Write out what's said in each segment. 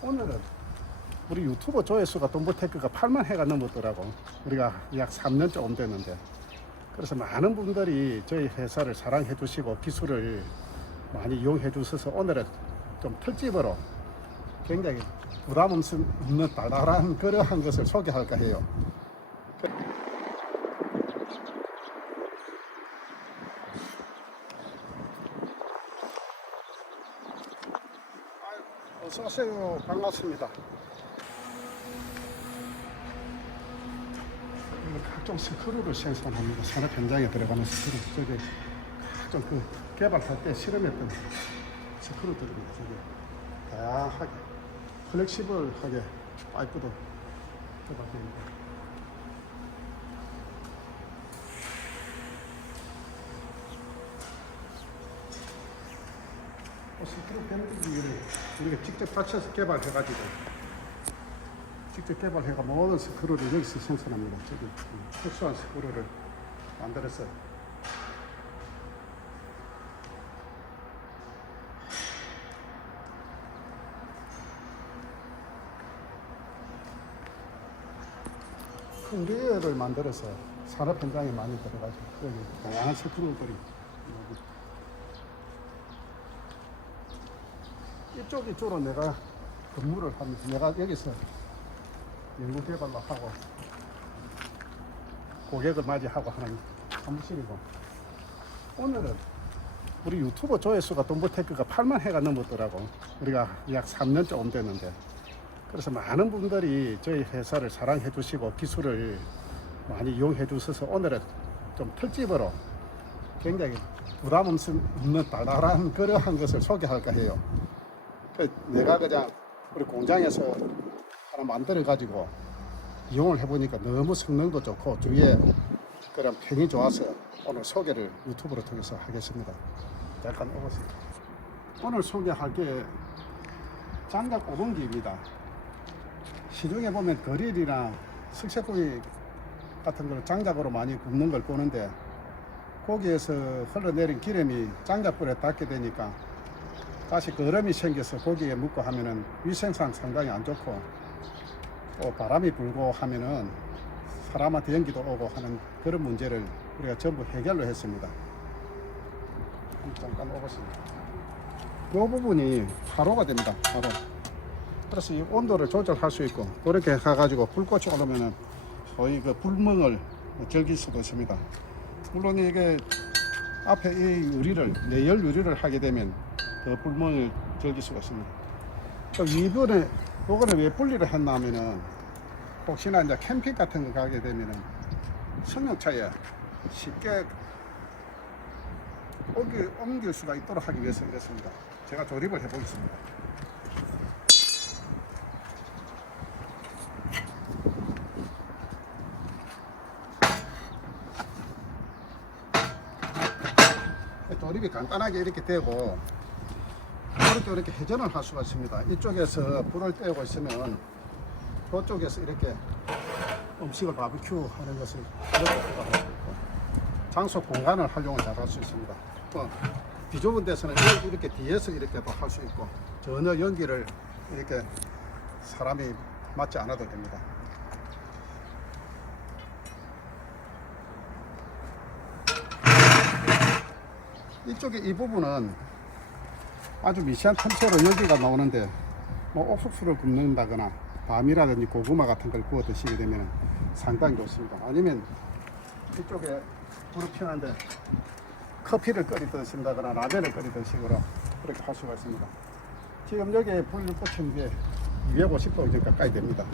오늘은 우리 유튜버 조회수가 동부테크가 8만 회가 넘었더라고. 우리가 약 3년 조금 됐는데, 그래서 많은 분들이 저희 회사를 사랑해 주시고 기술을 많이 이용해 주셔서 오늘은 좀 특집으로 굉장히 부담 없는 달달한 그러한 것을 소개할까 해요. 어서 오세요. 반갑습니다. 각종 스크루를 생산합니다. 산업 현장에 들어가는 스크루. 저기 각종 그 개발할 때 실험했던 스크루들입니다. 저기 다양하게 플렉시블하게 파이프도 개발됩니다. 스크루 밴드기를 우리가 직접 받쳐서 개발해가지고 직접 개발해가 모든 스크루를 여기서 생산합니다. 저기 특수한 스크루를 만들어서 컨베이어를 만들어서 산업 현장에 많이 들어가죠. 여기 다양한 스크루들이 이쪽으로 내가 근무를 하면서 내가 여기서 연구 개발로 하고 고객을 맞이하고 하는 사무실이고, 오늘은 우리 유튜버 조회수가 동부테크가 8만 회가 넘었더라고. 우리가 약 3년 조금 됐는데, 그래서 많은 분들이 저희 회사를 사랑해 주시고 기술을 많이 이용해 주셔서 오늘은 좀 특집으로 굉장히 부담 없는 달달한 그러한 것을 소개할까 해요. 내가 그냥 우리 공장에서 하나 만들어 가지고 이용을 해보니까 너무 성능도 좋고 주위에 그런 평이 좋아서 오늘 소개를 유튜브로 통해서 하겠습니다. 잠깐 오보세요. 오늘 소개할 게 장작 오븐기입니다. 시중에 보면 그릴이나 석쇠구이 같은 걸 장작으로 많이 굽는 걸 보는데, 거기에서 흘러내린 기름이 장작불에 닿게 되니까 다시 거름이 생겨서 고기에 묻고 하면은 위생상 상당히 안 좋고, 또 바람이 불고 하면은 사람한테 연기도 오고 하는 그런 문제를 우리가 전부 해결을 했습니다. 잠깐 오보세요. 이 부분이 화로가 됩니다. 화로. 그래서 이 온도를 조절할 수 있고, 그렇게 해가지고 불꽃이 오르면은 소위 그 불멍을 즐길 수도 있습니다. 물론 이게 앞에 이 유리를, 내열 유리를 하게 되면 더 불멍을 즐길 수가 있습니다. 또 이번에 이거는 왜 분리를 했나 하면은, 혹시나 이제 캠핑 같은 거 가게 되면은 승용차에 쉽게 옮길 수가 있도록 하기 위해서 이랬습니다. 제가 조립을 해보겠습니다. 조립이 간단하게 이렇게 되고, 이렇게 회전을 할 수가 있습니다. 이쪽에서 불을 떼고 있으면 그쪽에서 이렇게 음식을 바비큐 하는 것을 이렇게 할 수 있고, 장소 공간을 활용을 잘 할 수 있습니다. 또 비좁은 데서는 이렇게 뒤에서 이렇게도 할 수 있고, 전혀 연기를 이렇게 사람이 맞지 않아도 됩니다. 이쪽에 이 부분은 아주 미세한 틈새로 연기가 나오는데, 뭐 옥수수를 굽는다거나 밤이라든지 고구마 같은 걸 구워 드시게 되면 상당히 좋습니다. 아니면 이쪽에 불을 피우는데 커피를 끓여 드신다거나 라면을 끓여 드시거나 그렇게 할 수가 있습니다. 지금 여기에 불을 붙인 게 250도 이상 가까이 됩니다.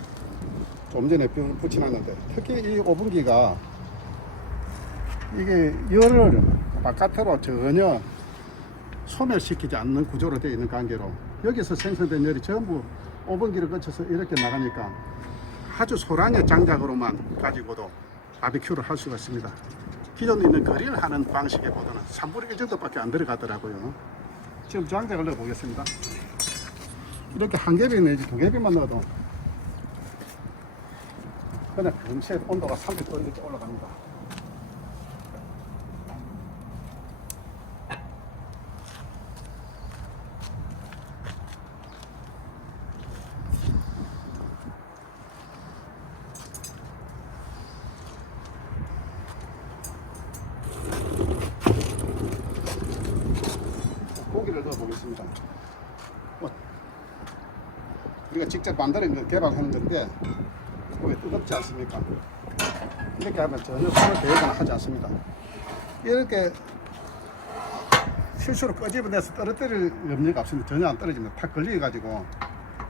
좀 전에 불을 붙여놨는데, 특히 이 오븐기가 이게 열을 바깥으로 전혀 소멸시키지 않는 구조로 되어 있는 관계로 여기서 생성된 열이 전부 오븐기를 거쳐서 이렇게 나가니까 아주 소량의 장작으로만 가지고도 바비큐를 할 수가 있습니다. 기존에 있는 그릴 하는 방식에 보다는 3분의 1 정도밖에 안 들어가더라고요. 지금 장작을 넣어 보겠습니다. 이렇게 한 개비 내지 두 개비만 넣어도 그냥 금세 온도가 30도 이렇게 올라갑니다. 고기를 넣어 보겠습니다. 우리가 직접 만들어서 개발하는 건데 고기 뜨겁지 않습니까? 이렇게 하면 전혀 손을 대거나 하지 않습니다. 이렇게 실수로 끄집어내서 떨어뜨릴 염려가 없습니다. 전혀 안 떨어집니다. 탁 걸려가지고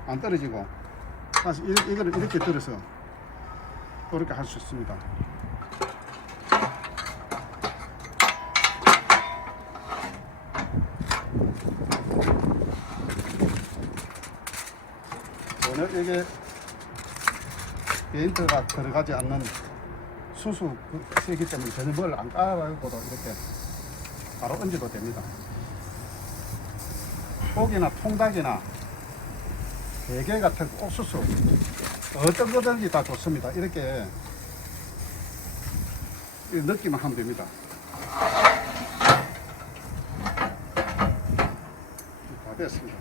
안 떨어지고 이거를 이렇게 들어서 이렇게 할 수 있습니다. 전혀 이게 페인트가 들어가지 않는 수수이기 때문에 전혀 뭘 안 깔아고도 이렇게 바로 얹어도 됩니다. 고기나 통닭이나 대게 같은 옥수수 어떤 거든지 다 좋습니다. 이렇게 넣기만 하면 됩니다. 다 됐습니다.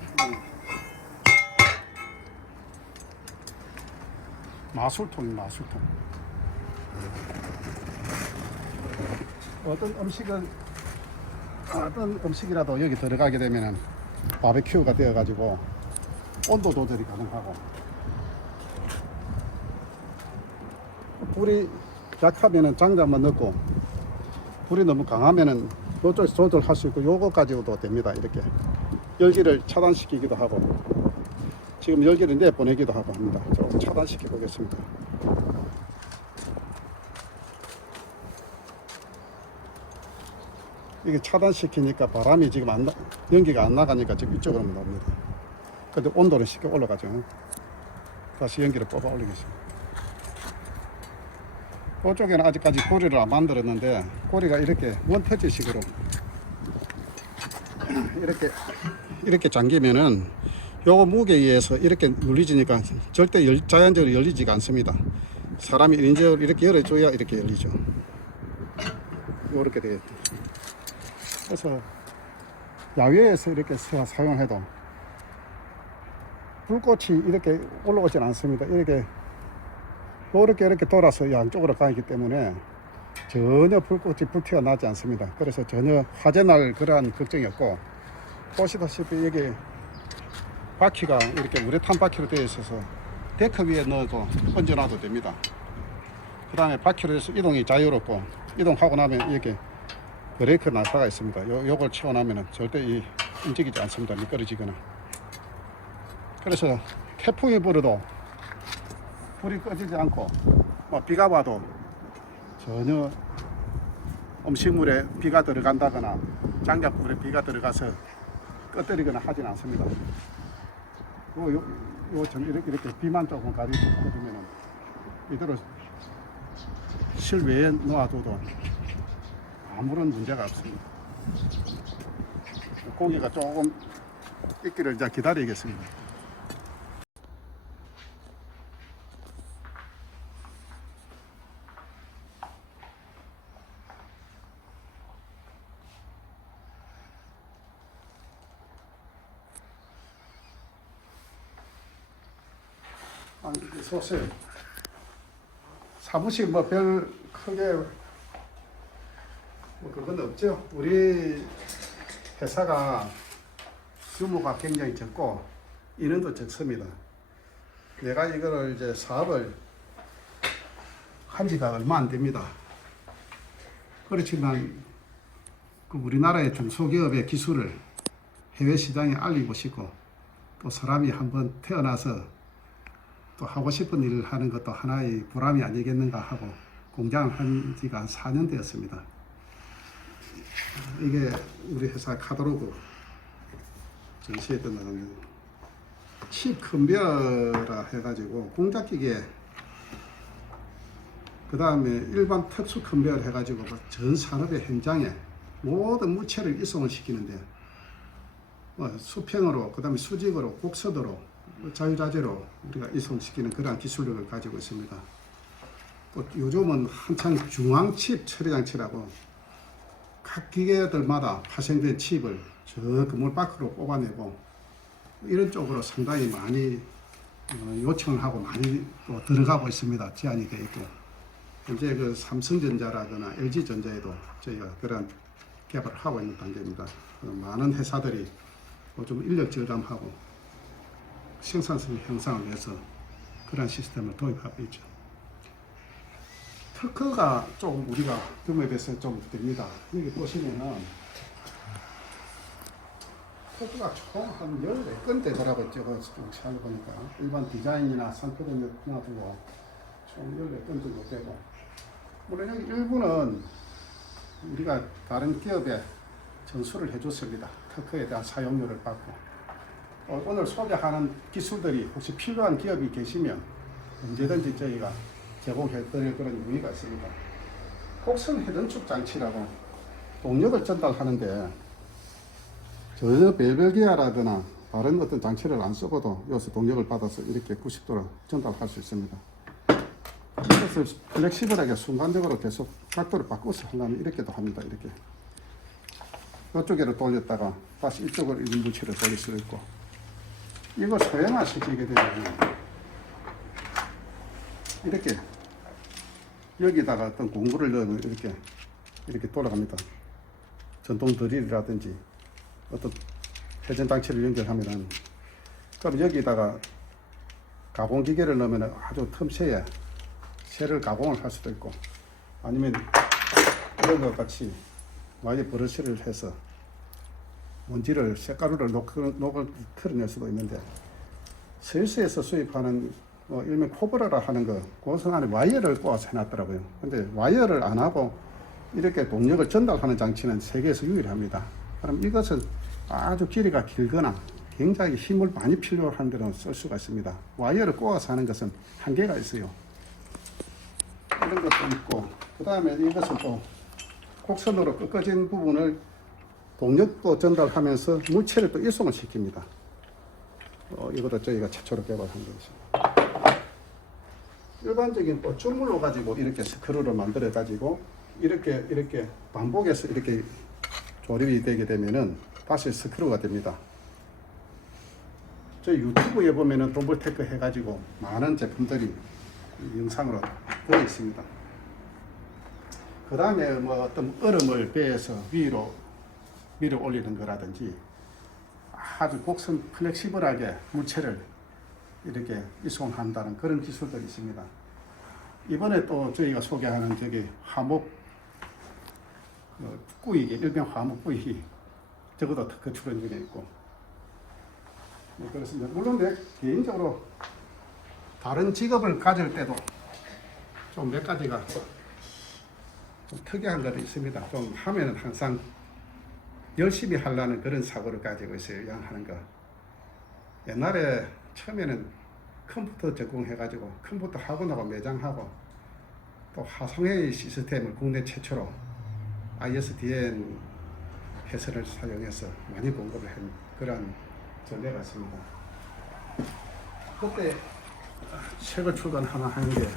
마술통입니다. 마술통. 어떤 음식이라도 여기 들어가게 되면은 바베큐가 되어 가지고 온도 조절이 가능하고, 불이 약하면은 장작만 넣고 불이 너무 강하면은 이쪽에서 조절할 수 있고, 요거 가지고도 됩니다. 이렇게 열기를 차단시키기도 하고, 지금 열기를 내보내기도 하고 합니다. 조금 차단시켜 보겠습니다. 이게 차단시키니까 바람이 지금 연기가 안 나가니까 지금 이쪽으로 나옵니다. 근데 온도는 쉽게 올라가죠. 다시 연기를 뽑아 올리겠습니다. 이쪽에는 아직까지 고리를 안 만들었는데, 고리가 이렇게 원터치식으로 이렇게 잠기면은 요거 무게에 의해서 이렇게 눌리지니까 절대 자연적으로 열리지가 않습니다. 사람이 인적으로 이렇게 열어줘야 이렇게 열리죠. 이렇게 되겠죠. 그래서 야외에서 이렇게 사용해도 불꽃이 이렇게 올라오진 않습니다. 이렇게 돌아서 양쪽으로 가기 때문에 전혀 불꽃이 불티가 나지 않습니다. 그래서 전혀 화재 날 그러한 걱정이 없고, 보시다시피 여기 바퀴가 이렇게 우레탄 바퀴로 되어 있어서 데크 위에 넣어도 얹어놔도 됩니다. 그 다음에 바퀴로 해서 이동이 자유롭고, 이동하고 나면 이렇게 브레이크 나사가 있습니다. 요걸 채워놓으면 절대 움직이지 않습니다. 미끄러지거나. 그래서 태풍이 불어도 불이 꺼지지 않고, 비가 와도 전혀 음식물에 비가 들어간다거나 장작불에 비가 들어가서 꺼뜨리거나 하진 않습니다. 이렇게 비만 조금 가리고 해주면 이대로 실외에 놓아둬도 아무런 문제가 없습니다. 고기가 조금 익기를 이제 기다리겠습니다. 소스 사무실 별 크게 그건 없죠. 우리 회사가 규모가 굉장히 적고 인원도 적습니다. 내가 이거를 이제 사업을 한 지가 얼마 안 됩니다. 그렇지만 그 우리나라의 중소기업의 기술을 해외 시장에 알리고 싶고, 또 사람이 한번 태어나서 또 하고 싶은 일을 하는 것도 하나의 보람이 아니겠는가 하고 공장을 한 지가 한 4년 되었습니다. 이게 우리 회사 카탈로그 전시했던 거는 칩 컨베어라 해가지고 공작기계, 그 다음에 일반 특수 컨베어를 해가지고 전 산업의 현장에 모든 무체를 이송을 시키는데, 수평으로, 그 다음에 수직으로, 곡선으로, 자유자재로 우리가 이송시키는 그러한 기술력을 가지고 있습니다. 또 요즘은 한창 중앙칩 처리장치라고 각 기계들마다 파생된 칩을 저 건물 밖으로 뽑아내고, 이런 쪽으로 상당히 많이 요청을 하고 많이 또 들어가고 있습니다. 제한이 되어 있고, 현재 그 삼성전자라거나 LG전자에도 저희가 그런 개발을 하고 있는 단계입니다. 많은 회사들이 좀 인력 절감하고 생산성 향상을 위해서 그런 시스템을 도입하고 있죠. 특허가 좀 우리가 규모에 비해서 좀 됩니다. 여기 보시면은 특허가 총 한 14건 되더라고요. 제가 좀 찾아보니까 일반 디자인이나 상표도 놔두고 총 14건 정도 되고, 물론 여기 일부는 우리가 다른 기업에 전수를 해줬습니다. 특허에 대한 사용료를 받고. 오늘 소개하는 기술들이 혹시 필요한 기업이 계시면 언제든지 저희가 제공해 드릴 그런 의미가 있습니다. 곡선 회전축 장치라고 동력을 전달하는데 전혀 벨벨기아라거나 다른 어떤 장치를 안 쓰고도 여기서 동력을 받아서 이렇게 90도로 전달할 수 있습니다. 이것을 플렉시블하게 순간적으로 계속 각도를 바꿔서 하려면 이렇게도 합니다. 이렇게 이쪽으로 돌렸다가 다시 이쪽으로 이 물체를 돌릴 수 있고, 이걸 소형화시키게 되면 이렇게 여기다가 어떤 공구를 넣으면 이렇게 돌아갑니다. 전동 드릴이라든지 어떤 회전 장치를 연결하면은, 그럼 여기다가 가공 기계를 넣으면 아주 틈새에 쇠를 가공을 할 수도 있고, 아니면 이런 것 같이 와이어 브러쉬를 해서 먼지를 쇳가루를 녹을 털어낼 수도 있는데, 스위스에서 수입하는 일명 코브라라 하는 거, 고성 안에 와이어를 꼬아서 해놨더라고요. 근데 와이어를 안 하고 이렇게 동력을 전달하는 장치는 세계에서 유일합니다. 그럼 이것은 아주 길이가 길거나 굉장히 힘을 많이 필요한 데는 쓸 수가 있습니다. 와이어를 꼬아서 하는 것은 한계가 있어요. 이런 것도 있고, 그 다음에 이것은 또 곡선으로 꺾어진 부분을 동력도 전달하면서 물체를 또 이송을 시킵니다. 이것도 저희가 최초로 개발한 것입니다. 일반적인 또 주물로 가지고 이렇게 스크루를 만들어 가지고 이렇게 반복해서 이렇게 조립이 되게 되면은 다시 스크루가 됩니다. 저희 유튜브에 보면은 동블테크 해가지고 많은 제품들이 영상으로 되어 있습니다. 그 다음에 뭐 어떤 얼음을 배에서 위로 올리는 거라든지 아주 곡선 플렉시블하게 물체를 이렇게 이송한다는 그런 기술들이 있습니다. 이번에 또 저희가 소개하는 저기 화목 꾸이기, 일명 화목 꾸이기, 저것도 특허 출원 중에 있고, 그렇습니다. 물론 내 개인적으로 다른 직업을 가질 때도 좀 몇 가지가 좀 특이한 것도 있습니다. 좀 하면은 항상 열심히 하려는 그런 사고를 가지고 있어야 하는 거. 옛날에 처음에는 컴퓨터 적공해가지고 컴퓨터 학원하고 매장하고 또 화성회의 시스템을 국내 최초로 ISDN 회선을 사용해서 많이 공급을 한 그런 전례가 있습니다. 그때 책을 출간하는 게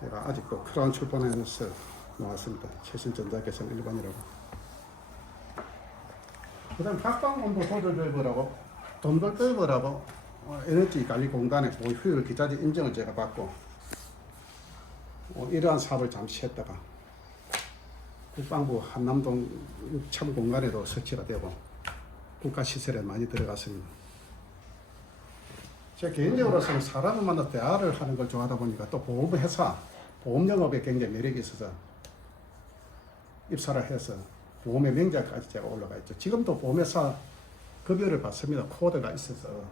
제가 아직도 크라운 출판에서 나왔습니다. 최신전자개선 1번이라고. 그 다음 각방온도 조절 밸브라고, 돈돌 밸브라고 에너지 관리 공단의 효율 기자재 인증을 제가 받고 이러한 사업을 잠시 했다가 국방부 한남동 참공간에도 설치가 되고 국가시설에 많이 들어갔습니다. 제 개인적으로서는 사람을 만나 대화를 하는 걸 좋아하다 보니까 또 보험회사, 보험영업에 굉장히 매력이 있어서 입사를 해서 보험의 명작까지 제가 올라가 있죠. 지금도 보험회사 급여를 받습니다. 코드가 있어서.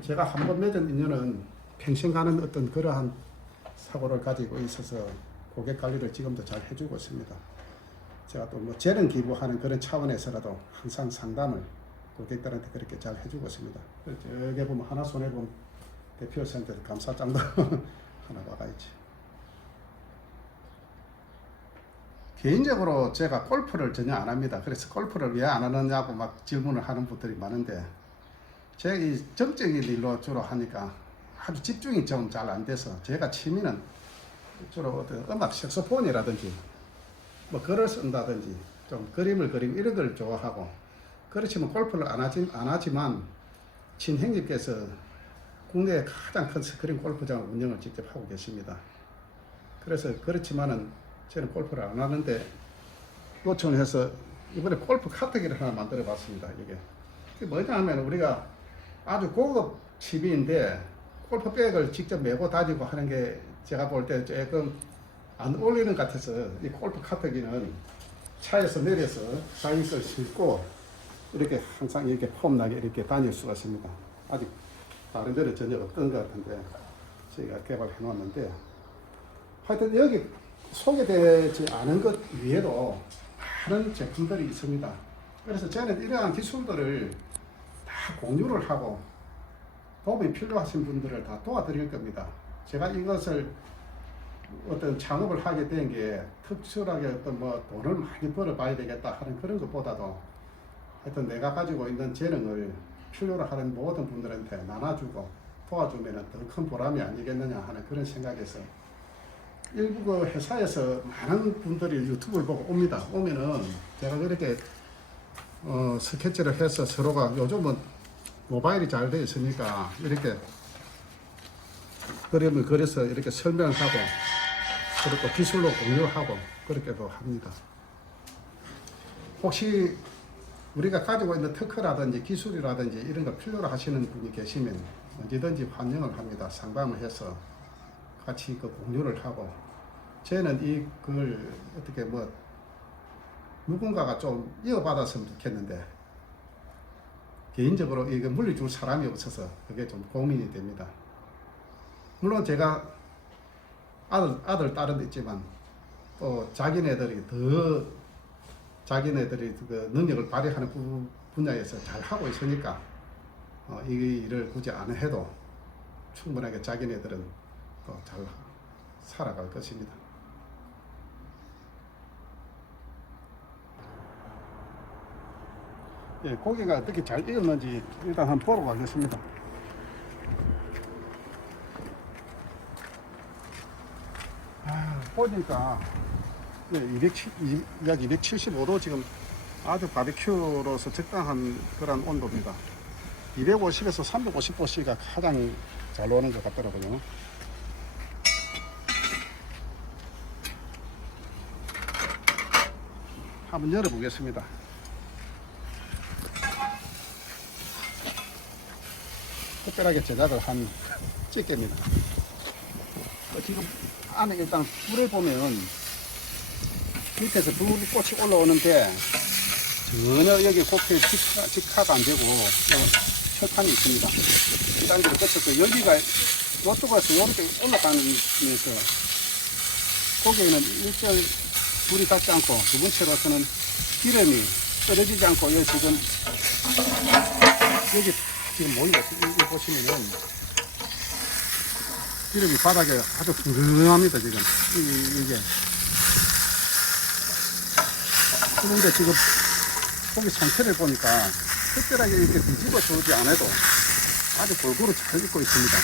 제가 한 번 맺은 인연은 평생 가는 어떤 그러한 사고를 가지고 있어서 고객 관리를 지금도 잘 해주고 있습니다. 제가 또 뭐 재능 기부하는 그런 차원에서라도 항상 상담을 고객들한테 그렇게 잘 해주고 있습니다. 저기 보면 하나손해보험 대표센터 감사장도 하나 나가 있지. 개인적으로 제가 골프를 전혀 안 합니다. 그래서 골프를 왜 안 하느냐고 막 질문을 하는 분들이 많은데, 제가 이 정적인 일로 주로 하니까 아주 집중이 좀 잘 안 돼서, 제가 취미는 주로 어떤 음악 색소폰이라든지 뭐 글을 쓴다든지 좀 그림을 그리고 이런 걸 좋아하고, 그렇지만 골프를 안 하지만 친형님께서 국내에 가장 큰 스크린 골프장을 운영을 직접 하고 계십니다. 그래서 그렇지만은 저는 골프를 안 하는데 요청해서 이번에 골프 카트기를 하나 만들어 봤습니다. 이게 뭐냐 하면 우리가 아주 고급 취미인데 골프백을 직접 메고 다니고 하는 게 제가 볼 때 조금 안 어울리는 것 같아서 이 골프 카트기는 차에서 내려서 사이클을 싣고 이렇게 항상 이렇게 폼나게 이렇게 다닐 수가 있습니다. 아직 다른 데는 전혀 없던 것 같은데 저희가 개발해 놓았는데 하여튼 여기 소개되지 않은 것 위에도 많은 제품들이 있습니다. 그래서 저는 이러한 기술들을 다 공유를 하고 도움이 필요하신 분들을 다 도와드릴 겁니다. 제가 이것을 어떤 창업을 하게 된 게 특출하게 어떤 뭐 돈을 많이 벌어 봐야 되겠다 하는 그런 것보다도 하여튼 내가 가지고 있는 재능을 필요로 하는 모든 분들한테 나눠주고 도와주면 더 큰 보람이 아니겠느냐 하는 그런 생각에서 일부 그 회사에서 많은 분들이 유튜브를 보고 옵니다. 오면은 제가 그렇게 스케치를 해서 서로가 요즘은 모바일이 잘 되어 있으니까 이렇게 그림을 그려서 이렇게 설명하고 그리고 기술로 공유하고 그렇게도 합니다. 혹시 우리가 가지고 있는 특허라든지 기술이라든지 이런 거 필요로 하시는 분이 계시면 언제든지 환영을 합니다. 상담을 해서 같이 그 공유를 하고 저는 이걸 어떻게 뭐 누군가가 좀 이어받았으면 좋겠는데 개인적으로 이거 물려줄 사람이 없어서 그게 좀 고민이 됩니다. 물론 제가 아들, 딸은 있지만 또 자기네들이 그 능력을 발휘하는 분야에서 잘 하고 있으니까 이 일을 굳이 안 해도 충분하게 자기네들은 또 잘 살아갈 것입니다. 예, 고기가 어떻게 잘 익었는지 일단 한번 보러 가겠습니다. 보니까 약 275도 지금 아주 바비큐로서 적당한 그런 온도입니다. 250에서 350도씨가 가장 잘 오는 것 같더라고요. 한번 열어보겠습니다. 특별하게 제작을 한 집게입니다. 지금 안에 일단 불을 보면 밑에서 불꽃이 올라오는데 전혀 여기 곱게 직화가 안 되고 혈탄이 있습니다. 딴 데로 끝에서 여기가 이쪽에서 이렇게 올라가면서 고기에는 일절 불이 닿지 않고 두 번째로서는 기름이 떨어지지 않고 여기 지금 모인 거 보시면은 기름이 바닥에 아주 궁금합니다. 지금 이게 그런데 지금 고기 상태를 보니까 특별하게 이렇게 뒤집어 주지 않아도 아주 골고루 잘 익고 있습니다.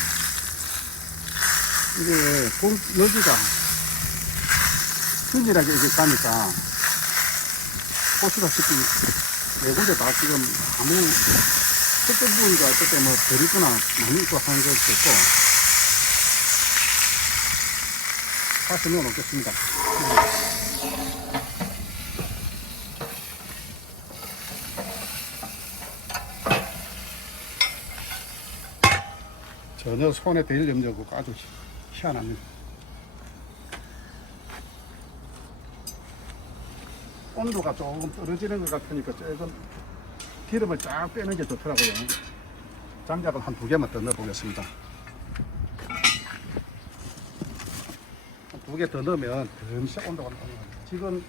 이게 여기가 균일하게 이렇게 가니까 보시다시피 내군데 다 지금 아무 특별 부위가 어떻게 뭐 덜 있거나 많이 있고 하는 것도 없고 다시 넣어 놓겠습니다. 전혀 손에 댈 염려 없고 아주 희한합니다. 온도가 조금 떨어지는 것 같으니까 조금 기름을 쫙 빼는 게 좋더라고요. 장작을 한 2개만 더 넣어 보겠습니다. 2개 더 넣으면 금세 온도가 올라갑니다. 지금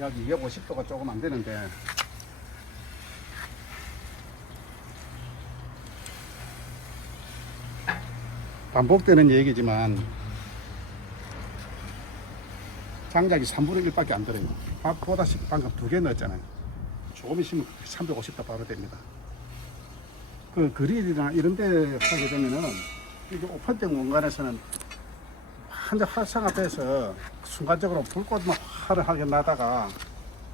약 250도가 조금 안 되는데 반복되는 얘기지만 장작이 3분의 1밖에 안 들어요. 보다시피 방금 2개 넣었잖아요. 조금 있으면 350도 바로 됩니다. 그 그릴이나 이런 데 하게 되면은 이게 오픈된 공간에서는 완전 활성화돼서 순간적으로 불꽃만 화려하게 나다가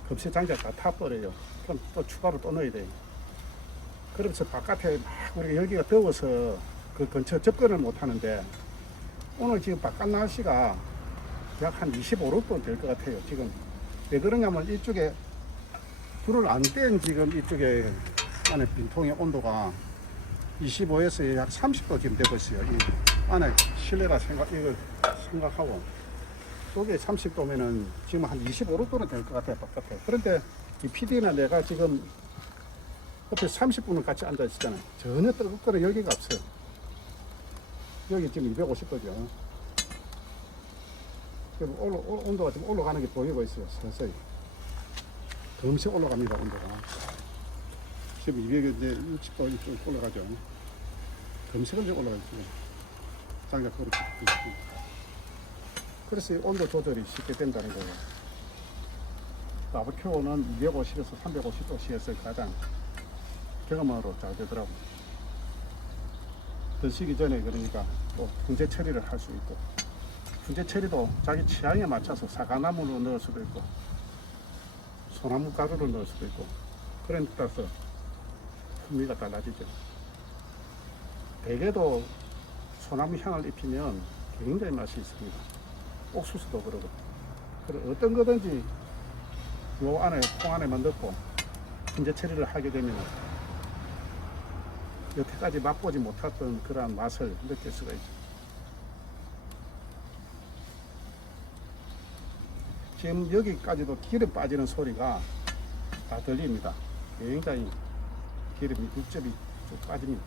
급시 장작 다 타버려요. 그럼 또 추가로 또 넣어야 돼요. 그러면서 바깥에 막 우리가 여기가 더워서 그 근처 접근을 못 하는데 오늘 지금 바깥 날씨가 약 한 25도 될 것 같아요. 지금 왜 그러냐면 이쪽에 불을 안 뗀 지금 이쪽에 안에 빈통의 온도가 25에서 약 30도 지금 되고 있어요. 이 안에 실내라 이걸 생각하고 여기 30도면은 지금 한 25도는 될 것 같아요. 바깥에. 그런데 이 PD나 내가 지금 옆에 30분을 같이 앉아 있잖아요. 전혀 뜨겁거나 열기가 없어요. 여기 지금 250도죠. 온도가 좀 올라가는 게 보이고 있어요. 서서히. 금세 올라갑니다. 온도가. 지금 260도 좀 올라가죠. 금세 올라가죠. 장작 그렇게. 그래서 온도 조절이 쉽게 된다는 거예요. 바베큐는 250에서 350도씨에서 가장 경험으로 잘 되더라고요. 드시기 전에 그러니까 또 분재 처리를 할 수 있고, 분재 처리도 자기 취향에 맞춰서 사과나무로 넣을 수도 있고 소나무 가루를 넣을 수도 있고, 그런 데 따라서 풍미가 달라지죠. 대게도 소나무 향을 입히면 굉장히 맛이 있습니다. 옥수수도 그러고. 그리고 어떤 거든지 요 안에 통 안에만 넣고 분재 처리를 하게 되면 여태까지 맛보지 못했던 그러한 맛을 느낄 수가 있죠. 지금 여기까지도 기름 빠지는 소리가 다 들립니다. 굉장히 기름이 육즙이 쭉 빠집니다.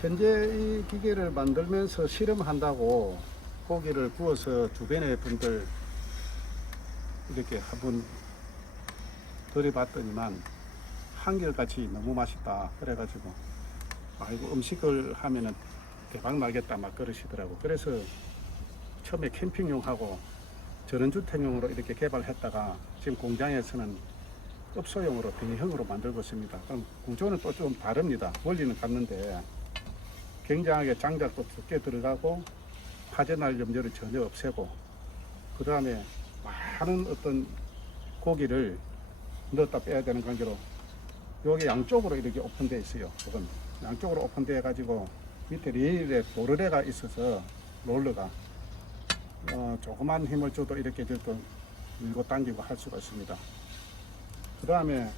현재 이 기계를 만들면서 실험한다고 고기를 구워서 주변의 분들 이렇게 한번 들여봤더니만 한결같이 너무 맛있다 그래가지고 아이고 음식을 하면은 대박 나겠다 막 그러시더라고. 그래서 처음에 캠핑용하고 전원주택용으로 이렇게 개발했다가 지금 공장에서는 업소용으로 대형으로 만들고 있습니다. 그럼 구조는 또 좀 다릅니다. 원리는 같는데 굉장하게 장작도 두께 들어가고 파전할 염려를 전혀 없애고, 그 다음에 많은 어떤 고기를 넣었다 빼야 되는 관계로 여기 양쪽으로 이렇게 오픈되어 있어요. 그건 양쪽으로 오픈되어 가지고 밑에 레일에 도르래가 있어서 롤러가 조그만 힘을 줘도 이렇게 들고 밀고 당기고 할 수가 있습니다. 그 다음에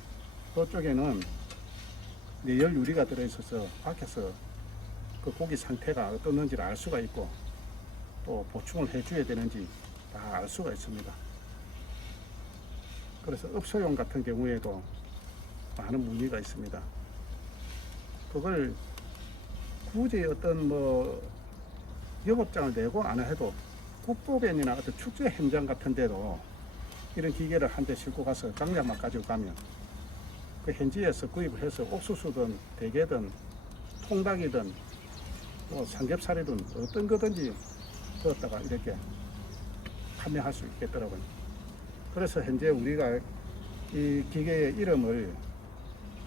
그쪽에는 내열 유리가 들어있어서 밖에서 그 고기 상태가 어떻는지를 알 수가 있고 또 보충을 해줘야 되는지 다 알 수가 있습니다. 그래서 업소용 같은 경우에도 많은 문의가 있습니다. 그걸 굳이 어떤 영업장을 내고 안 해도 국보변이나 어떤 축제 현장 같은 데도 이런 기계를 한 대 싣고 가서 장작만 가지고 가면 그 현지에서 구입을 해서 옥수수든 대게든 통닭이든 삼겹살이든 어떤 거든지 넣었다가 이렇게 판매할 수 있겠더라고요. 그래서 현재 우리가 이 기계의 이름을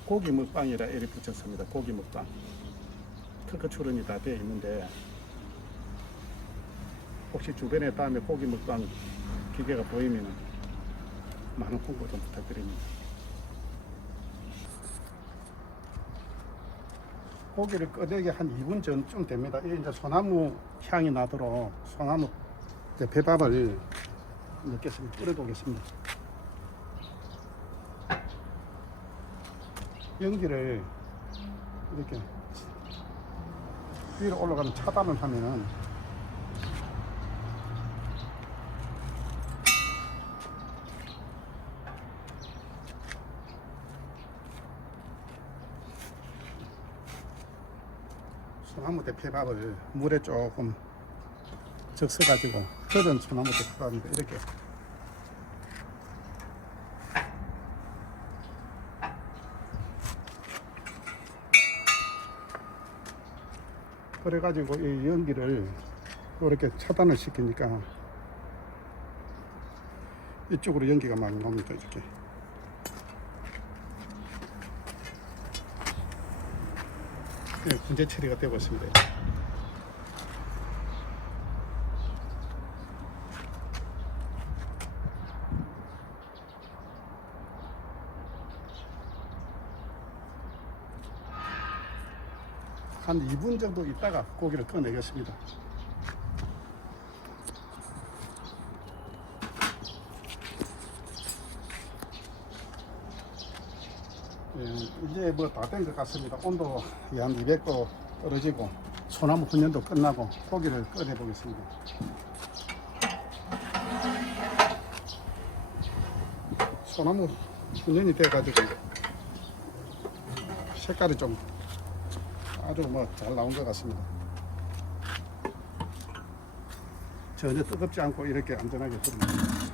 고기 먹방이라 이렇게 붙였습니다. 고기 먹방. 특허 출원이 다 되어 있는데 혹시 주변에 다음에 고기 먹방 기계가 보이면 많은 홍보 좀 부탁드립니다. 고기를 꺼내기 한 2분 전쯤 됩니다. 이제 소나무 향이 나도록 소나무 배밥을 넣겠습니다. 뿌려보겠습니다. 연기를 이렇게 위로 올라가는 차단을 하면은 소나무 대패밥을 물에 조금 적셔가지고 끓은 소나무 대패밥인데 이렇게 그래가지고 이 연기를 이렇게 차단을 시키니까 이쪽으로 연기가 막 나옵니다. 이렇게 분재 처리가 되고 있습니다. 한 2분 정도 있다가 고기를 꺼내겠습니다. 이제 뭐 다 된 것 같습니다. 온도 한 200도 떨어지고 소나무 훈연도 끝나고 고기를 꺼내 보겠습니다. 소나무 훈연이 돼가지고 색깔이 좀 아주 뭐 잘 나온 것 같습니다. 전혀 뜨겁지 않고 이렇게 안전하게 끓입니다.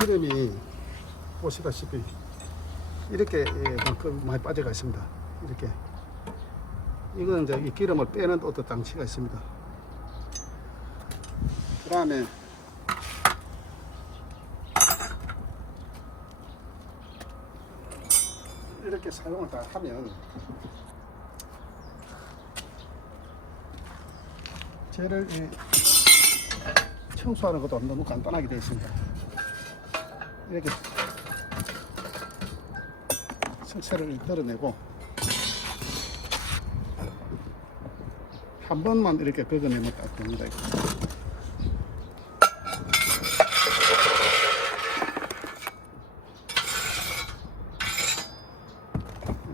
기름이 보시다시피 이렇게 많이 빠져가 있습니다. 이렇게 이거는 이제 이 기름을 빼는 어떤 장치가 있습니다. 그 다음에 이렇게 사용을 다 하면 쟤를 청소하는 것도 너무 간단하게 되어 있습니다. 이렇게 석쇠를 덜어내고 한 번만 이렇게 긁어내면 딱 됩니다.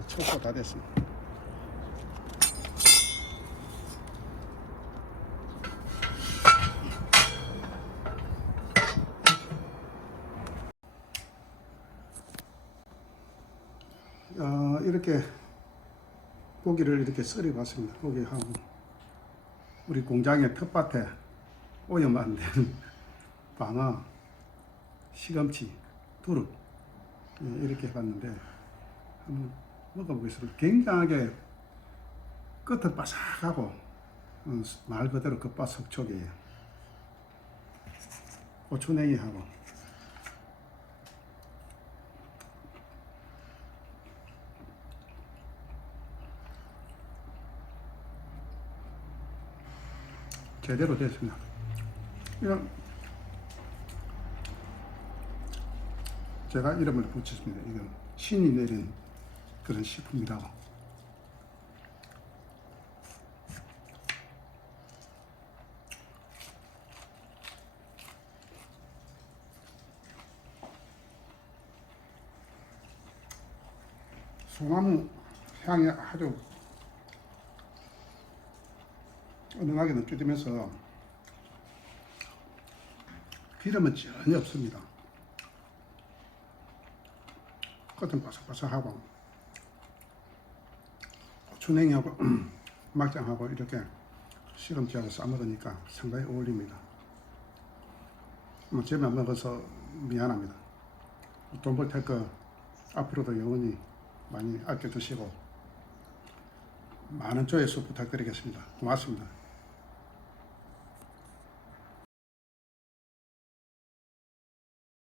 청소 다 됐습니다. 이렇게 고기를 이렇게 썰어 봤습니다. 고기하고 우리 공장의 텃밭에 오염 안 된 방어, 시금치, 두릅 이렇게 해봤는데 한번 먹어보겠습니다. 굉장하게 끝은 바삭하고 말 그대로 겉바속촉이에요. 고추냉이하고 제대로 됐습니다. 이런 제가 이름을 붙였습니다. 이건 신이 내린 그런 식품이라고. 소나무 향이 아주 은은하게 느껴지면서 기름은 전혀 없습니다. 겉은 바삭바삭하고 고추냉이하고 막장하고 이렇게 시금치하고 싸먹으니까 상당히 어울립니다. 제만 먹어서 미안합니다. 돈벌테크 앞으로도 영원히 많이 아껴 드시고 많은 조회수 부탁드리겠습니다. 고맙습니다.